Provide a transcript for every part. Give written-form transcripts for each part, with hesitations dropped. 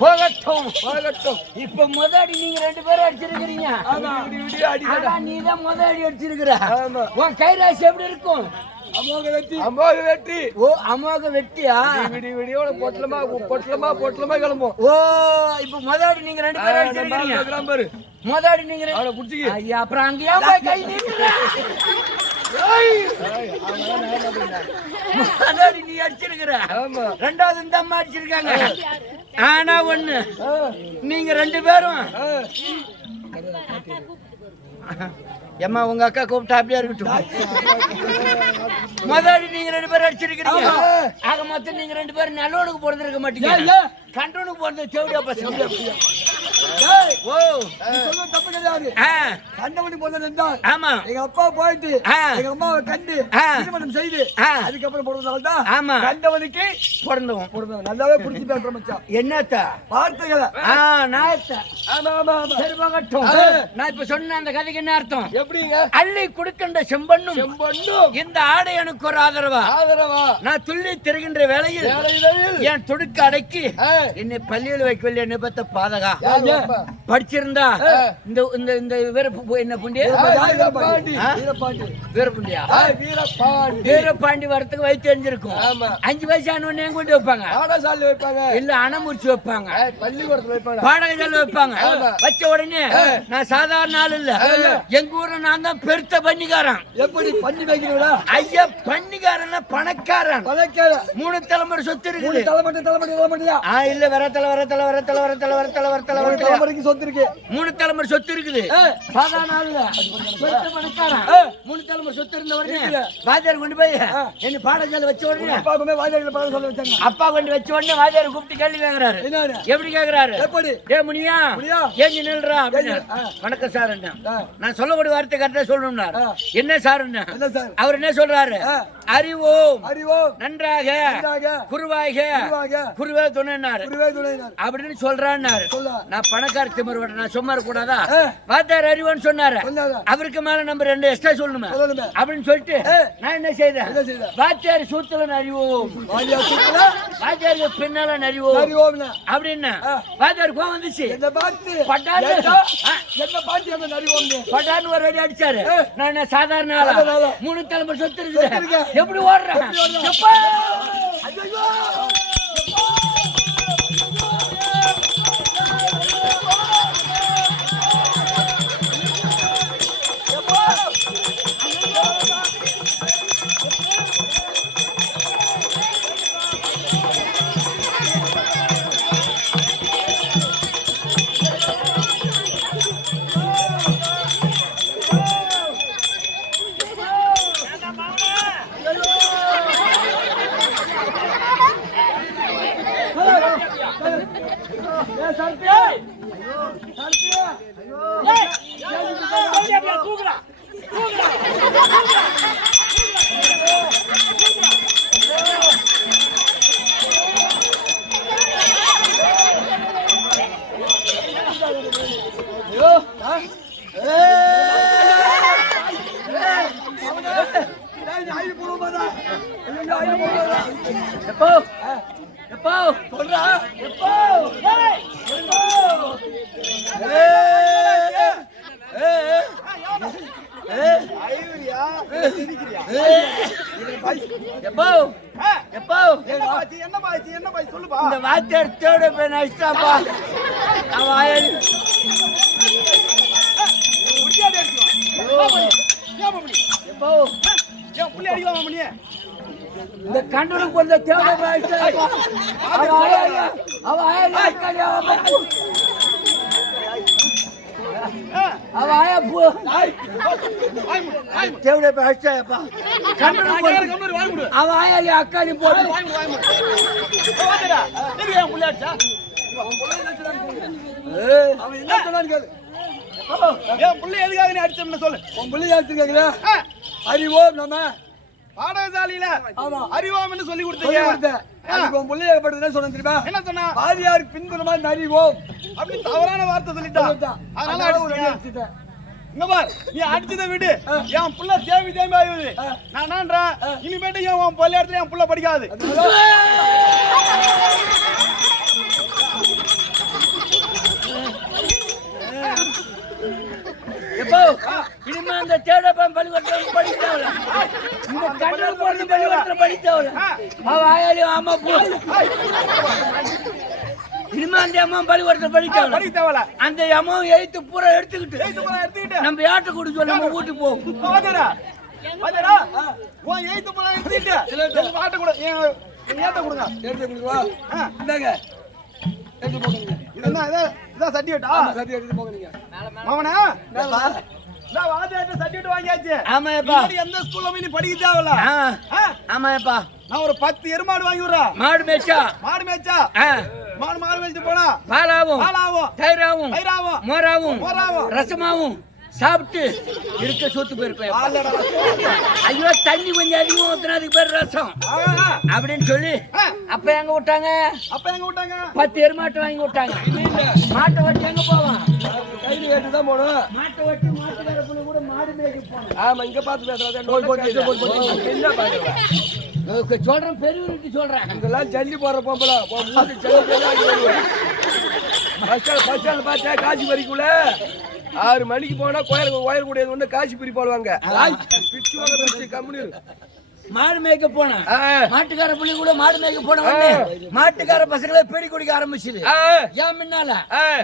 போகட்டும் போகட்டும். இப்ப முதடி நீங்க ரெண்டு பேரும் அடிச்சிருக்கிறீங்க. நீதான் முதடி அடிச்சிருக்கிற. உன் கைராசி எப்படி இருக்கும்? அமோக வெற்றி. அமோக வெற்றி. ஓ அமோக வெற்றியா? விடியோட பொட்டலமா பொட்டலமா பொட்டலமா கிளம்பும். ஓ இப்ப முதடி நீங்க ரெண்டு பேரும் அடிச்சிருக்கீங்க. முதடி நீங்க அவளை புடிச்சிக்க. ஐயா அப்புறம் அங்கேயா போய் கை நீட்டுற? முதடி நீ அடிச்சிருக்கிற. ரெண்டாவது இந்த அம்மா அடிச்சிருக்காங்க. ஆனா ஒண்ணு, நீங்க ரெண்டு பேரும் ஏம்மா உங்க அக்கா கூப்பிட்டா அப்படியே இருக்கட்டும். முதல்ல நீங்க ரெண்டு பேரும் அடிச்சிருக்கீங்க. ஆக மொத்தம் நீங்க ரெண்டு பேரும் நல்லவனுக்கு பிறந்திருக்க மாட்டீங்க, கண்டவனுக்கு பிறந்த செவடியா பசங்க. தப்பு கிடையாது. கண்டவனுக்கு பிறந்த ஆமா எங்க அப்பா போயிட்டு எங்க அம்மாவை கண்டு திருமணம் செய்து அதுக்கப்புறம் பிறந்ததால்தான் ஆமா கண்டவனுக்கு பிறந்தவன். நல்லாவே புடிச்சு பேசுற மச்சான். என்னத்த வார்த்தைகளை சரி போகட்டும். நான் இப்ப சொன்ன அந்த கதைக்கு என்ன அர்த்தம்? எப்படிங்க? அள்ளி கொடுக்கின்ற செம்பண்ணும் இந்த ஆடை எனக்கு ஒரு ஆதரவா நான் துள்ளி திரிகின்ற வேளையில் என் துடுக்க அடக்கி என்னை பள்ளியில் வைக்கவில்லை. என்னை பார்த்த பாதகா படிச்சிருந்தா இந்த இந்த இந்த என்ன புண்டியா வீரபாண்டியா வீரபாண்டி வரத்துக்கு வயிற்று தெரிஞ்சிருக்கும். 5 வயசு ஆனவொடனே எங்க கொண்டு வைப்பாங்க? இல்ல அணமுறிச்சு வைப்பாங்க, பள்ளிக்கூடத்துல வைப்பாங்க, பாடகஜால வைப்பாங்க. வச்ச உடனே நான் சாதாரண ஆள் இல்ல. எங்க ஊர்ல நான் தான் பெருத்த பண்ணிக்காரன். எப்படி பண்ணி வைக்கிறீங்களா? ஐயா பண்ணிக்காரன் பணக்காரன். 3 தலைமுறை சொத்து இருக்குது. தலைமுறையா? இல்ல தலைமுறைக்கு சொத்து இருக்கு. 3 தலைமுறை சொத்து இருக்குது. சாதாரண ஆள் இல்ல, பெருத்த பணக்காரன். 3 தலைமுறை சொத்து இருந்த உடனே வாத்தியார் கொண்டு போய் என்ன பாடசாலை வச்ச உடனே அப்பா கொண்டு வச்ச உடனே வாத்தியார் கூப்பிட்டு கேள்வி கேக்குறாரு. எப்படி கேக்குறாரு? ஏ முனியா ஏஞ்சி நில்றா அப்படின்னு. வணக்கம் சார். நான் சொல்லக்கூடிய வார்த்தை கரெக்டா சொல்லணும்னா என்ன சார்? அவர் என்ன சொல்றாரு? அறிவோம் நன்றாக குருவாக குருவே துணைனாரு அப்படின்னு சொல்றாரு. நான் பணக்கார திமிர் நான் சும்மா கூடாதா? வாத்தியார் அறிவோன்னு சொன்னாரு. அவருக்கு மேல நம்ம 2 எக்ஸ்ட்ரா சொல்லணுமே அப்படின்னு சொல்லிட்டு நான் என்ன செய்தேன்? வாத்தியார் சூத்துல அறிவோம், வாத்தியாருக்கு பின்னால அறிவோம் அப்படின்னு வாத்தியார் கோவம் வந்துச்சு. பட்டான்னு ஒரு அடி அடிச்சாரு. நான் சாதாரண ஆளா? 3 தலைமுறை சொத்து இருக்குது. எப்படி ஓடுறேன்? இந்த வாத்தியார் தேட போய் நஷ்டாப்பா. இந்த கண்டனுக்கு கொஞ்சம் தேவை அக்காளி போட்டு அறிவோம் நம்ம பாடசாலையில அறிவோம் சொல்லி கொடுத்தீங்க. என்ன சொன்னா? வாதியாருக்கு பின்புறமா அறிவோம் அப்படி தவறான வார்த்தை சொல்லிட்டான். அதனால இங்க பார் நீ அடிச்சதை விடு என் புள்ள தேவி தேவி ஆகுது நான் என்னன்றேன் இனிமேட்டு உன் பள்ளி இடத்துல என் புள்ள படிக்காது எப்போ இனிமே அந்த தேடப்பன் பள்ளிக்கூடத்துல படித்தவள இந்த கண்ணல் போறது பள்ளிக்கூடத்துல படித்தவள அவ ஆயாலியும் அம்மா போ இனிமே அந்த அம்மா பள்ளிக்கூடத்துல படித்தவள அந்த அம்மாவும் எழுத்து பூரா எடுத்துக்கிட்டு நம்ம யாட்ட கொடுத்து நம்ம வீட்டுக்கு போவோம் பாத்தடா உன் எழுத்து பூரா எடுத்துக்கிட்டு பாட்ட கூட என் ஏத்த கொடுங்க எடுத்து கொடுவா இந்தாங்க எடுத்து போங்க இதான் சர்டிஃபிகேட்டா எடுத்து போங்க நீங்க மாமனா நான் வாத்தியார்ட்ட சர்டிஃபிகேட் வாங்கியாச்சு ஆமாப்பா எந்த ஸ்கூல்ல போய் நீ படிக்க தேவல ஆமாப்பா நான் ஒரு 10 எருமாடு வாங்கி விடுறேன் மாடு மேய்ச்சா மாடு மேய்ச்சிட்டு போனா பாலாவும் தயிராவும் மோராவும் மோராவும் ரசமாவும் சாப்பிட்டு இருக்க சொத்து போயிருப்பேன் ஐயோ தண்ணி கொஞ்சம் அதிகமா ஊத்துனதுக்கு பேர் ரசம் அப்படின்னு சொல்லி அப்ப எங்க விட்டாங்க 10 எருமாட்டை வாங்கி விட்டாங்க மாட்டை வட்டி எங்க போவான் கையில ஏட்டு தான் போணும் மாட்டை வட்டி மாட்டுக்காரப்புல கூட மாடு மேய்க்க போனோம் ஆமா இங்க பாத்து பேசுறேன் என்ன பாக்குறேன் சொல்றேன் பெரியவருக்கு சொல்றேன் இதெல்லாம் ஜல்லி போற பொம்பளை பஸ்டால் பார்த்தா காசி வரைக்குள்ள 6 மணிக்கு போனா கோயில் கூடியது வந்து காசி பிரி போடுவாங்க பிச்சு வாங்க கம்முனு மாடு மேய்க்க போனா மாட்டுக்கார புள்ளி கூட மாடு மேய்க்க போன உடனே மாட்டுக்கார பசங்களை பீடி குடிக்க ஆரம்பிச்சுது ஏன் முன்னால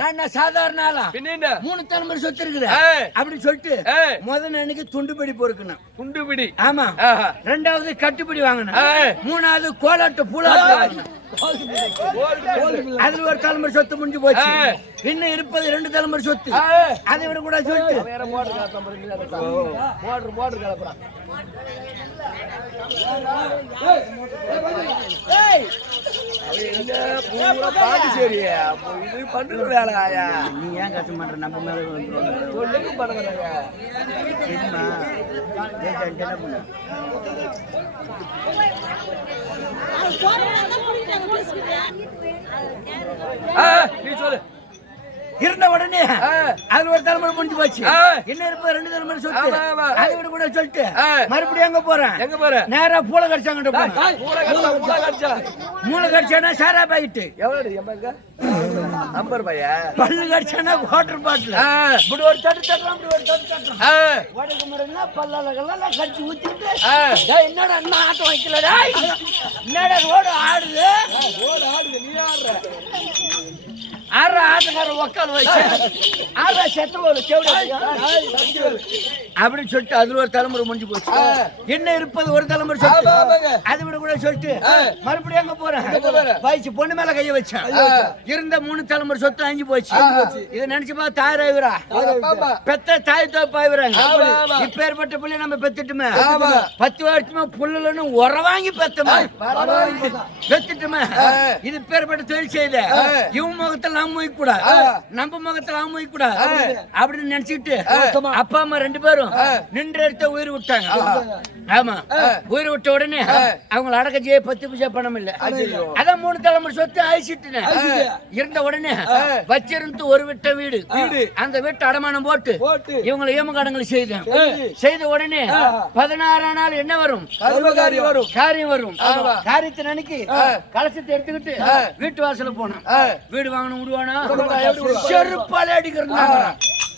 நான் என்ன சாதாரண ஆளா 3 தலைமுறை சொத்து இருக்குது அப்படின்னு சொல்லிட்டு முதல் அன்னைக்கு துண்டுபிடி பொறுக்கணும் துண்டுபிடி ஆமா 2வது கட்டுப்பிடி வாங்கணும் 3வது கோலாட்டு பூலாட்டு வாங்கணும் அதுல ஒரு தலைமுறை சொத்து முடிஞ்சு போச்சு இன்னும் இருப்பது 2 தலைமுறை சொத்து அதை விட கூட சொல்லிட்டு வேற மோட்டர் கலப்புறான் பாண்டிச்சேரி இது பண்றது வேலை ஆயா நீ ஏன் கஷ்டம் பண்ற நம்ம மேல சொல்லுங்க பண்ணுங்க நீ சொல்லு இருந்த உடனே அது ஒரு தலைமுறை முடிஞ்சு போச்சு என்ன இருப்ப 2 தலைமுறை சொத்து அதை விட கூட சொல்லிட்டு மறுபடியும் எங்க போறேன் நேரா பூளை கடிச்சாங்க மூளை கடிச்சானா சாரா பாயிட்டு எவ்வளவு 50 ரூபாயா பல்லு கடிச்சானா வாட்டர் பாட்டில் இப்படி ஒரு தட்டு தட்டுறான் இப்படி ஒரு தட்டு தட்டுறான் வடக்கு முறைன்னா பல்லாலகெல்லாம் கடிச்சு ஊத்திட்டு என்னடா என்ன ஆட்டம் வைக்கலடா என்னடா ரோடு ஆடுது நீ ஆடுற ஆட்டுக்கார உக்கால் வச்சு செத்த அப்படின்னு சொல்லிட்டு அதுல ஒரு தலைமுறை முடிஞ்சு போச்சு என்ன இருப்பது ஒரு தலைமுறை சொல்லிட்டு அதை விட கூட சொல்லிட்டு மறுபடியும் எங்க போறேன் வயசு பொண்ணு மேல கைய வச்சேன் இருந்த 3 தலைமுறை சொத்து அஞ்சு போச்சு இதை நினைச்சு பா தாய் ஆயிரா பெத்த தாய் தோப்பாயிராங்க இப்ப ஏற்பட்ட புள்ளி நம்ம பெத்துட்டுமே 10 வருஷமா புல்லுன்னு உர வாங்கி பெத்தமா பெத்துட்டுமே இது பேர்பட்ட தொழில் செய்த இவன் முகத்துல நாம் மூய்க்க கூடாது நம்ம முகத்துல நாம் மூய்க்க கூடாது அப்படின்னு நினைச்சிட்டு அப்பா அம்மா 2 பேரும் நின்ற இடத்த உயிர் விட்டாங்க ஆமா உயிர் விட்ட உடனே அவங்களை அடக்க செய்ய 10 பைசா பணம் இல்ல அதான் 3 தலைமுறை சொத்து அழிச்சிட்டு இருந்த உடனே வச்சிருந்து ஒரு விட்ட வீடு அந்த வீட்டு அடமானம் போட்டு இவங்களை ஏமகாடங்களை செய்த உடனே 16ஆம் நாள் என்ன வரும் காரியம் வரும் காரியத்தை நினைக்கி கலசத்தை எடுத்துக்கிட்டு வீட்டு வாசல போனோம் வீடு வாங்கணும் விடுவானா செருப்பாலே அடிக்கிறது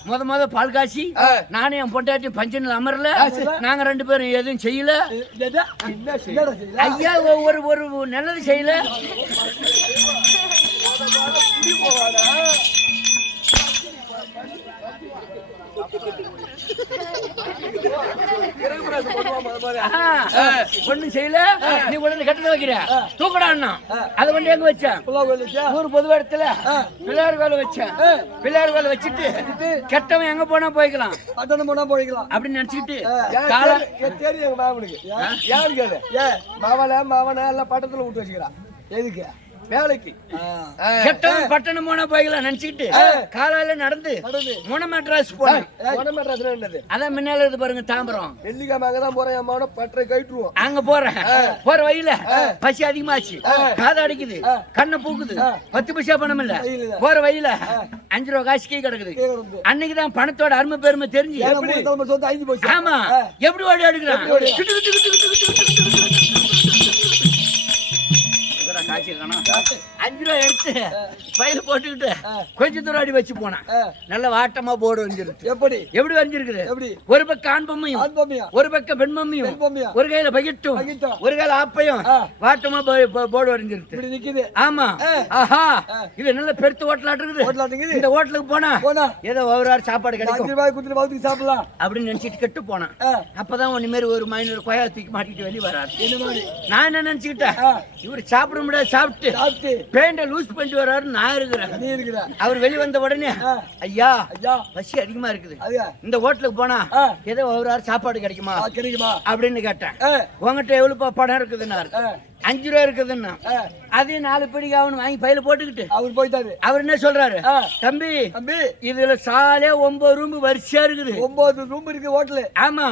முத பால் காசி நானே என் பொண்டாட்டி பஞ்சனில் அமரல நாங்க 2 பேரும் எதுவும் செய்யல ஐயா ஒரு நல்லது செய்யல ஒண்ணும் செய்யல நீ உடனே கட்டணம் வைக்கிற தூக்கடா அதை கொண்டு எங்க வச்சேன் ஊர் பொது இடத்துல பிள்ளையார் வேலை வச்சேன் பிள்ளையார் வேலை வச்சுட்டு கெட்டவன் எங்க போனா போய்க்கலாம் அப்படின்னு நினைச்சுக்கிட்டு தெரியும் மாவனுக்கு யாரு கேளு மாவன எல்லாம் பட்டத்துல விட்டு வச்சுக்கிறான் எதுக்கு வேலைக்கு கெட்டவன் பட்டணம் போனா போய்க்கலாம் நினைச்சுக்கிட்டு காலையில நடந்து முன மெட்ராஸ் போனேன். மெட்ராஸ்ல என்னது அதான் முன்னால இருந்து பாருங்க தாம்பரம். வெள்ளிக்கிழமை அங்கதான் போறேன். அம்மாவோட பற்றை கயிட்டுருவோம். அங்க போறேன். போற வழியில பசி அதிகமாச்சு, காது அடிக்குது, கண்ணை பூக்குது, 10 பைசா பணம் இல்ல. போற வழியில 5 ரூபா காசு கீ கிடக்குது. அன்னைக்குதான் பணத்தோட அருமை பெருமை தெரிஞ்சு ஆமா எப்படி ஓடி எடுக்கிறான். காட்சி காணும் 5 ரூபா எடுத்து பையில போட்டுக்கிட்டு கொஞ்சம் தூரம் அடி வச்சு போனேன். நல்ல வாட்டமா போர்டு வரைஞ்சிருக்கு. எப்படி வரைஞ்சிருக்குது? ஒரு பக்கம் ஆண் பொம்மையும் ஒரு பக்கம் பெண் பொம்மையும் ஒரு கையில பகிட்டும் ஒரு கையில ஆப்பையும் வாட்டமா போர்டு வரைஞ்சிருக்கு. ஆமா ஆஹா இது நல்ல பெருத்து ஓட்டலாட்டு இருக்குது. இந்த ஹோட்டலுக்கு போனா ஏதோ ஒரு சாப்பாடு கிடைக்கும் சாப்பிடலாம் அப்படின்னு நினைச்சிட்டு கெட்டு போனேன். அப்பதான் ஒண்ணு மாதிரி ஒரு மைனர் கொயா தூக்கி மாட்டிட்டு வெளியே வராது. நான் என்ன நினைச்சுக்கிட்டேன், இவரு சாப்பிட முடியாது சாப்பிட்டு பேண்ட லூஸ் பண்ணிட்டு வர்றாரு. நான் இருக்கிறேன். அவர் வெளியே வந்த உடனே ஐயா பசி அதிகமா இருக்குது, இந்த ஹோட்டலுக்கு போனா ஏதோ ஒரு சாப்பாடு கிடைக்குமா அப்படின்னு கேட்டேன். உங்ககிட்ட எவ்வளவு பணம் இருக்குதுன்னா 5 ரூபா இருக்குதுன்னா அதையும் 4 பிடிக்கு அவனு வாங்கி பையில போட்டுக்கிட்டு அவர் போயிட்டாரு. அவர் என்ன சொல்றாரு, தம்பி இதுல சாலே 9 ரூம் வரிசையா இருக்குது. 9 ரூம் இருக்கு ஹோட்டலு. ஆமா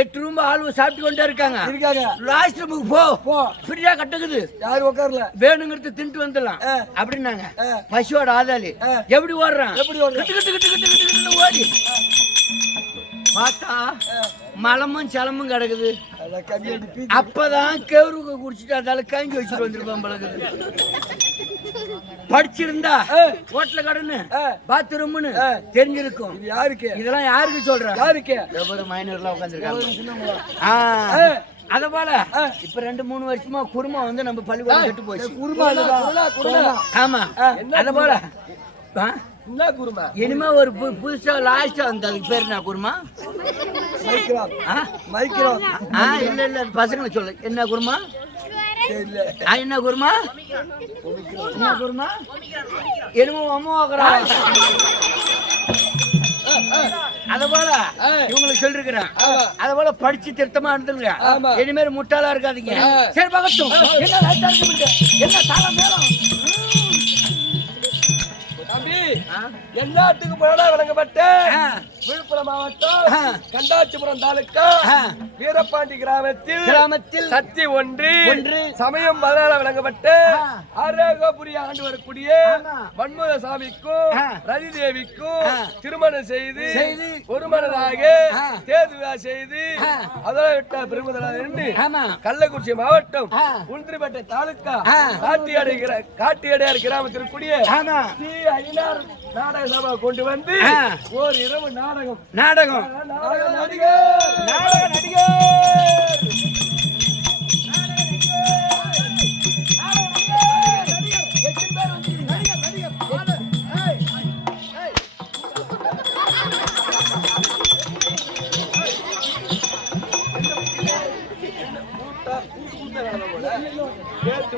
8 ரூம் ஆளு சாப்பிட்டு கொண்டே இருக்காங்க. லாஸ்ட் ரூமுக்கு போ ஃப்ரீயா கட்டுக்குது, யாரும் உட்காரல, வேணுங்கிறது தின்ட்டு வந்துடலாம் அப்படின்னாங்க. பசியோட ஆதாளி எப்படி ஓடுறான், ஓடி பார்த்தா மலமும் சலமும் கிடக்குது. அப்பதான் கேவுருக்கு குடிச்சிட்டு அதால காஞ்சி வச்சுட்டு வந்துருப்பான் பழகுது. படிச்சிருந்தா ஹோட்டல கடன்னு பாத்ரூம்னு தெரிஞ்சிருக்கும். இதெல்லாம் யாருக்கு சொல்றேன், யாருக்கு மைனர்லாம் உட்காந்துருக்காங்க. அத போல இப்ப 2-3 வருஷமா குருமா வந்து நம்ம பள்ளிக்கூடம் கெட்டு போச்சு. ஆமா அத போல இனிமே ஒரு புதுசா லாஸ்டா வந்து அதுக்கு பேர் என்ன குருமா? இல்ல இல்ல பசங்களை சொல்லு என்ன குருமா, என்ன குருமா, என்ன குருமா என்னமோ அம்மா. அத போல இவங்களுக்கு சொல்லிருக்கிறேன். அத போல படிச்சு திருத்தமா இருந்துருங்க. இனிமேல் முட்டாளா இருக்காதீங்க. சரி பகட்டும் என்ன காலம் மேலும் எல்லாத்துக்கு போனா விளங்கப்பட்ட விழுப்புரம் மாவட்டம் கண்டாச்சிபுரம் தாலுக்கா வீரபாண்டி கிராமத்தில் சக்தி ஒன்று சமயம் 14 விளங்கப்பட்ட ஆரோகபுரி ஆண்டு வரக்கூடிய மன்மத சாமிக்கும் ரதி தேவிக்கும் திருமணம் செய்து ஒரு மனதாக தேர்வு செய்து அதோட விட்ட பெருமதனாக கள்ளக்குறிச்சி மாவட்டம் உளுந்தூர்பேட்டை தாலுக்கா காட்டியடையார் கிராமத்திற்குரிய நாடக சபா கொண்டு வந்து ஒரு இரவு நாடகம் நடிகர்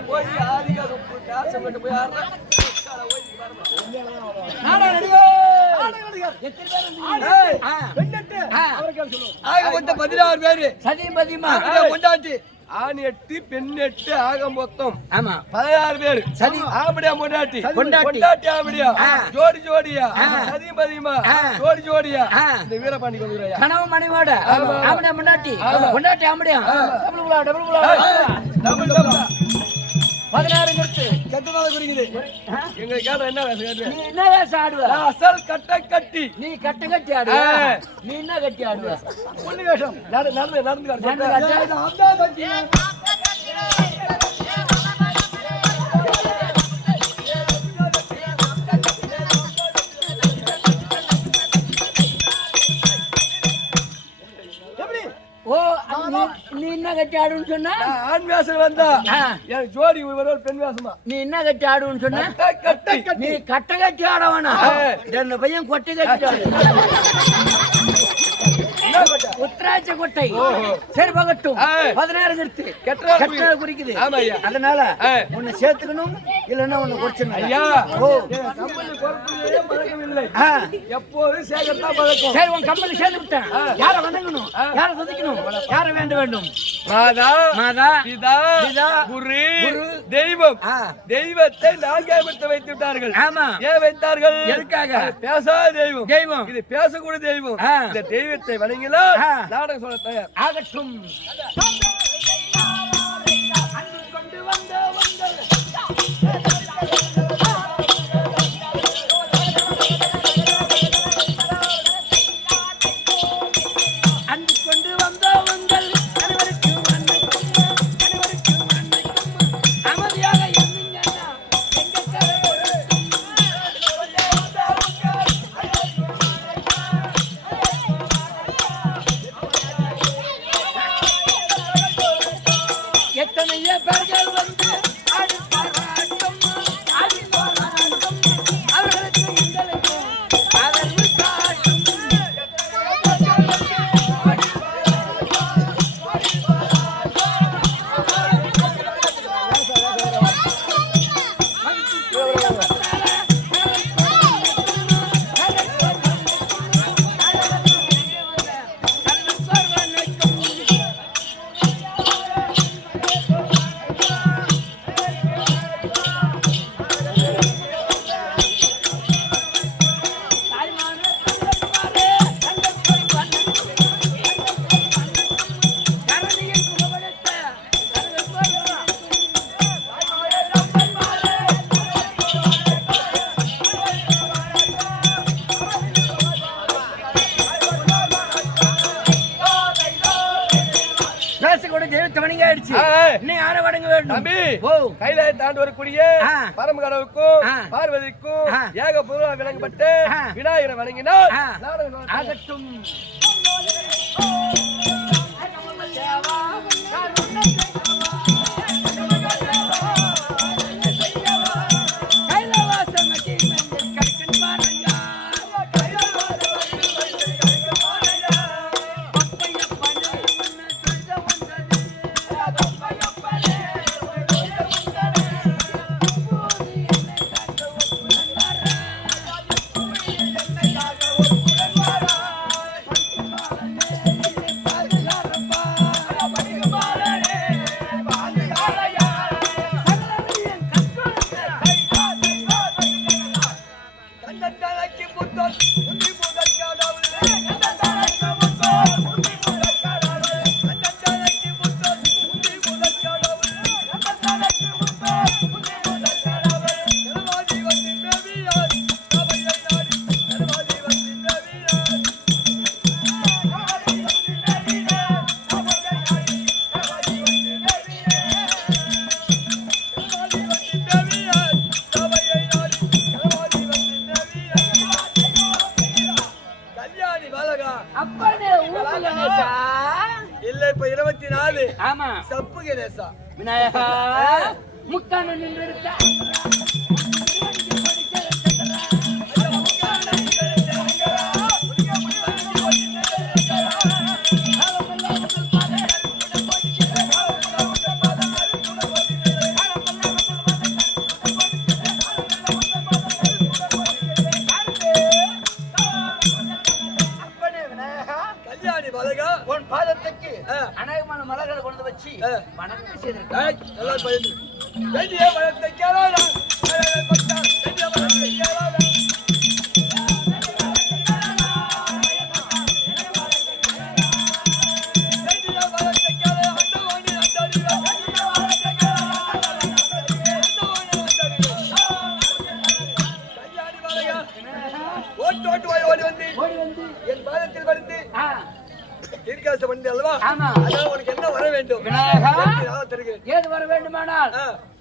போய் ஆண் 8 பெண் 8 ஆக மொத்தம் 16 பேர். ஆம்படியா பொண்டாட்டி ஆம்படியா ஜோடியா சதிமதிமா ஜோடியா இந்த வீரபாண்டி வந்துறாயா கனவு மணிவோட ஆம்படியா பொண்டாட்டி ஆம்படியா டபுள் 16 கட்டு கட்டனால குறிக்குது. எங்க கேட்ற என்ன வேஷம்? நீ என்ன வேஷம் ஆடுவ? அசல் கட்டி நீ கட்டி ஆடுவ. நீ என்ன கட்டி ஆடுவ? புள்ளி வேஷம். நடந்து நீ என்ன கட்டி ஆடுன்னு சொன்ன? ஆண் வேஷம் வந்தா என் ஜோடி ஒரு பெண் வேஷமா. நீ என்ன கட்டி ஆடுன்னு சொன்ன? நீ கட்டி ஆடவனா? இந்த பையன் கொட்டை கட்டி ஆடு. உத்தராட்ச கொட்டை சரி போகட்டும் 16 எடுத்து கெட்ட குறிக்குது அதனால உன்னை சேர்த்துக்கணும் இல்லன்னா உன்னை குறைச்சிடணும் ஐயா கம்பெனி பொறுப்பிலேயே பழக்கமில்லை எப்போதும் சேகத்தான் பழக்கம் சரி உன் கம்பெனி சேர்ந்து விட்டேன் யார வணங்கணும் யார துதிக்கணும் யார வேண்டும் மாதா மாதா பிதா குரு தெய்வம் தெய்வத்தை நான்காயிரத்து வைத்து விட்டார்கள் ஆமா ஏன் வைத்தார்கள் எதுக்காக பேசாத தெய்வம் தெய்வம் இது பேசக்கூடிய தெய்வம் இந்த தெய்வத்தை வணங்கினால் நாடகம் சொல்ல தயார் ஆகட்டும் எத்தனைய பேர்கள் வந்து அவர்களுக்கு எங்களுக்கு ஆதரவு காட்டும் கையில தாண்டு வரக்கூடிய பரமகடவுக்கும் பார்வதிக்கும் ஏக பொருளாக விளங்கப்பட்டு விநாயகரை வணங்கினால் ஆகட்டும் இல்ல இப்ப 24 ஆமா சப்பு கணேசா விநாயகா முக்கான நின்று இருக்கா உன் பாதத்துக்கு அநேகமான மலர்களை கொண்டு வச்சு வணக்கம் செய்திருக்கேன். ஓடி வந்து என் பாதத்தில் வந்து தீர்க்காசம் பண்ணி அல்லவா? அதான் உனக்கு என்ன வர வேண்டும்? ஏது வர வேண்டுமானால்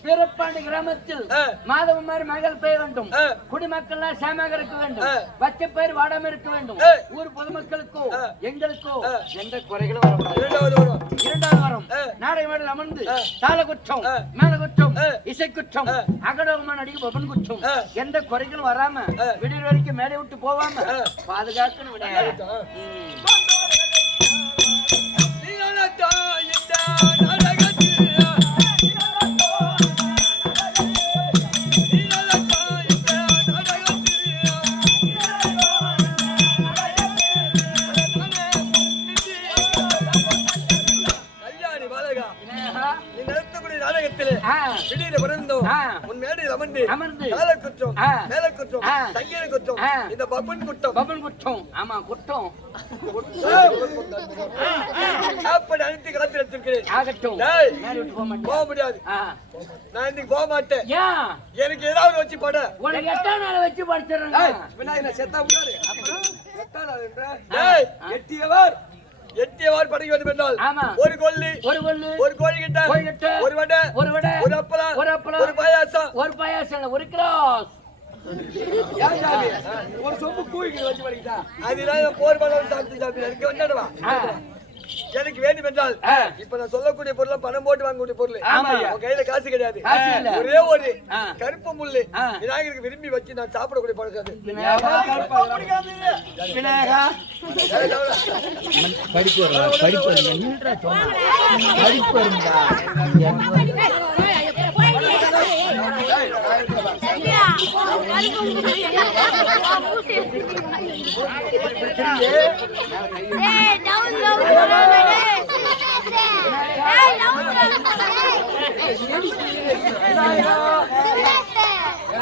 வீரப்பாண்டி கிராமத்தில் மாதவமாரி மகள் பெய்ய வேண்டும். குடிமக்கள் சேமாக இருக்க வேண்டும். பச்சை பயிர் வாடாம இருக்க வேண்டும். ஊர் பொதுமக்களுக்கோ எங்களுக்கோ எந்த குறைகளும் வரக்கூடாது. இரண்டாவது வரும் நாடக மேடல் அமர்ந்து தாள குற்றம் மேல குற்றம் இசை குற்றம் அகடகமான அடிக்கு பபன் குற்றம் எந்த குறைகளும் வராம விடிய வரைக்கும் மேலே விட்டு போவாம பாதுகாக்கணும் விடையாது. நாடகத்திலே வெளியில பிறந்தோம் உன் மேடையில் அமர்ந்து கால குற்றம் மேல குற்றம் சங்கீத குற்றம் இந்த பப்பன் குற்றம் ஆமா குற்றம் அப்படி அனைத்து களத்தில் எடுத்திருக்கிறேன் ஆகட்டும் போக முடியாது நான் இன்னைக்கு போக மாட்டேன் எனக்கு ஏதாவது வச்சு பட உனக்கு எத்தனை நாள் வச்சு படிச்சிடுறாங்க விநாயகர் செத்தா முடியாது எட்டியவார் படைக்கு வந்து பெற்றால் ஒரு கொல்லி ஒரு கோழி கிட்ட ஒரு வடை ஒரு அப்பளம் ஒரு பாயாசம் ஒரு கிளாஸ் ஒரு சொம்பு கூழிக்கு வச்சு படிக்கிட்டா அதெல்லாம் போர் பணம் சாப்பிட்டு எனக்கு வந்துடுவா எனக்கு வேண்டும் என்றால் இப்ப நான் சொல்லக்கூடிய பொருள் பணம் போட்டு வாங்கக்கூடிய பொருள் உன் கையில காசு கிடையாது ஒரே ஒரு கருப்பு முள்ளு விநாயகருக்கு விரும்பி வச்சு நான் சாப்பிடக்கூடிய பழக்கம்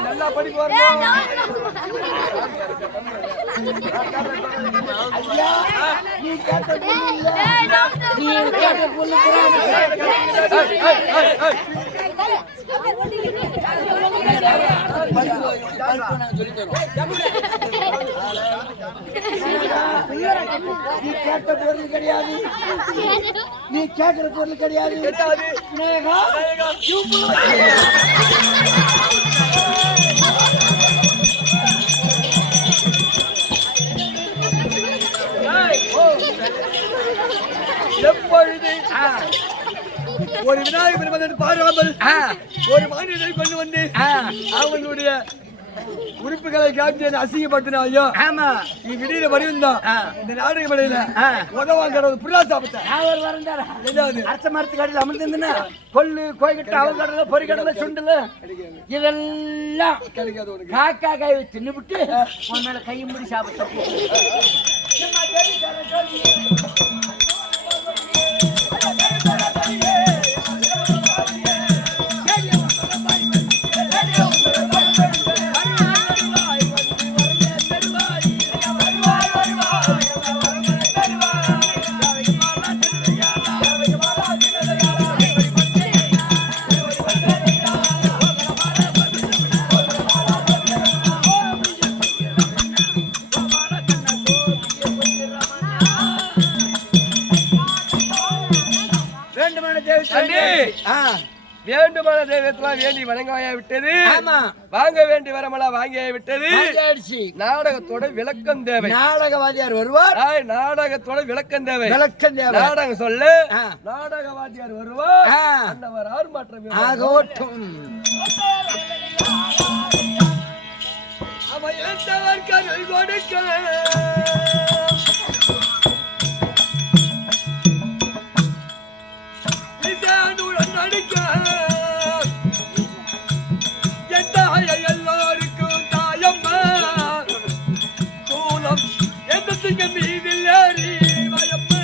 நல்லா படிப்பு வரணும் நீ கேட்கிற பொருள் கிடையாது எப்பொழுது ஒரு விநாயகர் பெருமான் பாராமல் ஒரு மனிதனை கொண்டு வந்து அவனுடைய உறுப்புகளை காட்டி அசிங்கப்படுத்தினாயோ ஆமா நீ விடியில வருந்தான் இந்த நாடக மலையில உதவாங்க புல்லா சாப்பிட்டேன் அவர் வரந்தாரா அரச மரத்து கடையில் அமர்ந்திருந்தா கொள்ளு கோய்கிட்ட அவள் கடல பொறி கடல சுண்டல இதெல்லாம் கிடைக்காது உனக்கு காக்கா கை வச்சு நின்னுபிட்டு உன் மேல கையை முடி சாப்பிட்டு வேண்டுமான தெய்வத்தெல்லாம் வேண்டி வணங்காயா விட்டது வாங்க வேண்டி வரமெல்லாம் வாங்கியா விட்டது நாடகத்தோட விளக்கம் தேவை நாடகவாதியார் வருவார் நாடகத்தோட விளக்கம் தேவை நாடகம் சொல்லு நாடகவாதியார் வருவார் அன்னவர் ஆர்மாற்றம் ஆகட்டும் அவன் இழந்தவர் கருள் கொடுக்க எல்லாருக்கும் தாயம்மா தூளம் எந்த மீதில் ஏறி வயம்மா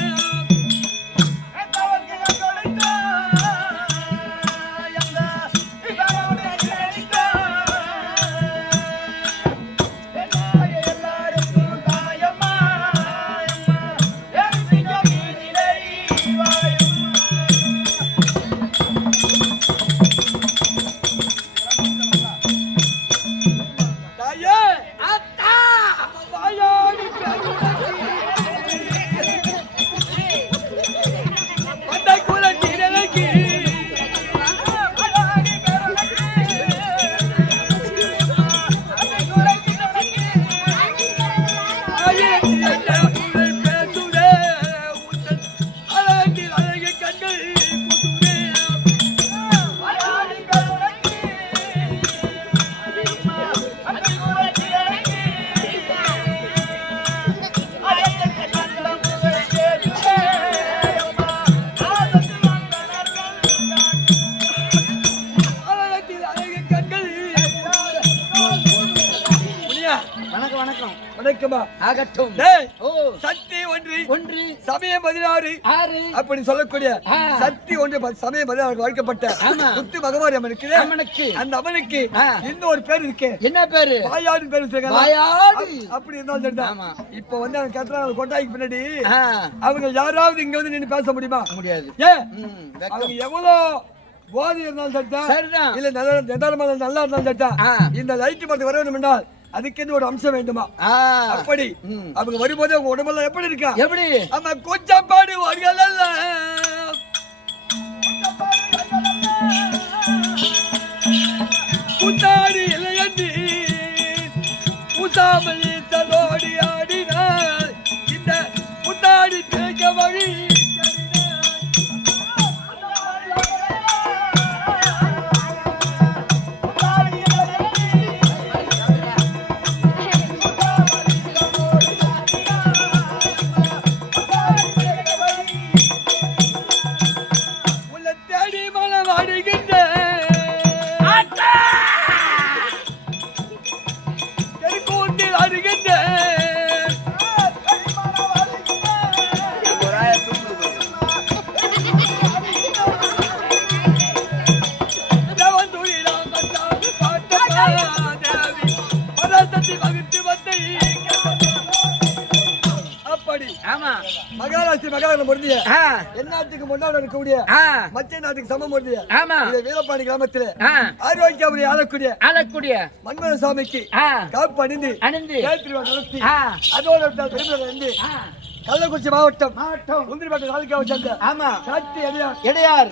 எல்லாருக்கும் தாயம்மா ஆகட்டுமா? ஆகட்டும். டேய், ஓ சக்தி ஒன்று ஒன்று சமயம் 16 ஆறு அப்படி சொல்லக்கூடிய சக்தி ஒன்று சமயம் 16 வாழ்க்கப்பட்ட முத்து பகவான் அம்மனுக்கு அந்த அம்மனுக்கு இன்னொரு பேர் இருக்கு. என்ன பேரு? வாயாடு பேர் வச்சிருக்காங்க. வாயாடு அப்படி இருந்தாலும் சரிதான். இப்ப வந்து அவங்க கேட்கறாங்க கொண்டாய்க்கு பின்னாடி அவங்க யாராவது இங்க வந்து நின்னு பேச முடியுமா? முடியாது. ஏன் அவங்க எவ்வளவு போதி இருந்தாலும் சரிதான், இல்ல நல்லா இருந்தாலும் சரிதான், இந்த லைட் பார்த்து வர வேண்டும் என்றால் அதுக்கு ஒரு அம்சம் வேண்டுமா? அப்படி அவங்க வரும்போது அவங்க உடம்பெல்லாம் எப்படி இருக்கா? எப்படி ஆமா கொஞ்சம் பாடுவார்கள் புத்தாடி இளையண்டி புசாமலி தலோடி ஆடினார் இந்த புத்தாடி தேக்க வழி எந்நாட்டுக்கு முன்னாடி இருக்கக்கூடிய மத்திய நாட்டுக்கு சமம் வருது. வீரபாண்டி கிராமத்தில் ஆரோக்கியம் ஆளக்கூடிய மன்மத சாமிக்கு காப்பு அணிந்து நடத்தி அதோட கள்ளக்குறிச்சி மாவட்டம் முந்திரிப்பட்ட தாலுகாவை சேர்ந்த எடையார்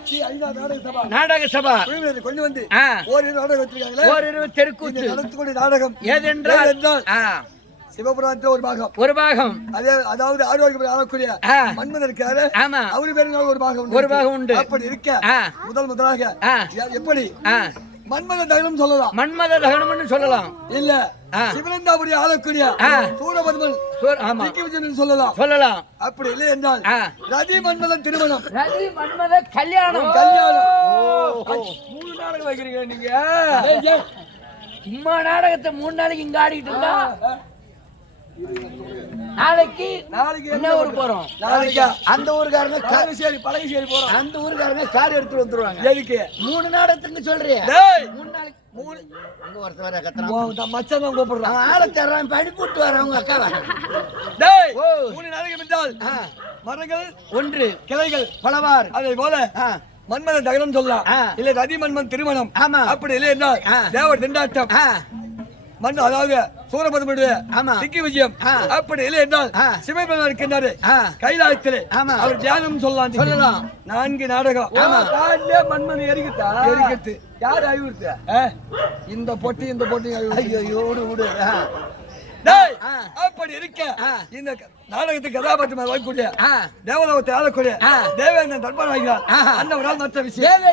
நாடக சபா கொண்டு வந்து ஓரிரு நாடகம் வச்சிருக்காங்களே. ஓரிரு தெருக்கூத்து நடத்தக்கூடிய நாடகம் ஏதென்றால் சிவபுராணத்துல ஒரு பாகம் அதே அதாவது ஆரோக்கியம் ஆளக்கூடிய மன்மதன் இருக்காரு. அவரு பேரு ஒரு பாகம் உண்டு. அப்படி இருக்க முதலாக எப்படி மன்மத தகனம் சொல்லலாம், மன்மத தகனம் சொல்லலாம், இல்ல சிவனந்தாபுரி ஆளக்கூடிய சூரபத்மன் சொல்லலாம். அப்படி இல்லை என்றால் ரதி மன்மதன் திருமணம், ரதி மன்மத கல்யாணம். 3 நாடகம் வைக்கிறீங்க நீங்க. சும்மா நாடகத்தை 3 நாளைக்கு இங்க ஆடிட்டு இருந்தா நாளைக்கு என்ன ஊருக்கு போறோம்? நாளைக்கு அந்த ஊருக்காரங்க பழகசேரி போறோம். அந்த ஊருக்காரங்க கார் எடுத்து வந்துருவாங்க. எதுக்கு 3 நாடகத்துக்கு சொல்றீங்க? 3 நாளைக்கு 3 அங்க ஒருத்தர் வர கத்துறான் மச்சான் தான் கூப்பிடுறான். ஆளை தர்றான் படி கூட்டு வரவங்க அக்காவா. டேய் 3 நாடகம் என்றால் மரங்கள் ஒன்று கிளைகள் பலவார். அதே போல மன்மதன் தகனம் சொல்லலாம், இல்ல ரதி மன்மதன் திருமணம். அப்படி இல்லை என்றால் தேவர் திண்டாட்டம் அதாவது சூரபத்மனுடைய திக்கு விஜயம். அப்படி இல்லை என்றால் சிவபெருமான் இருக்கின்றாரு கைலாயத்திலே, அவர் தியானம் சொல்லலாம். 4 நாடகம் மன்மன் எரிக்கத்து யாரு அறிவுறுத்த இந்த பொட்டி அப்படி இருக்க இந்த நாடகத்துக்கு கதாபாத்திரம் வரக்கூடிய தேவலோகத்தை ஆளக்கூடிய தேவேந்திரன் தர்பார் வாங்கினார். அந்த ஒரு மற்ற விஷயம்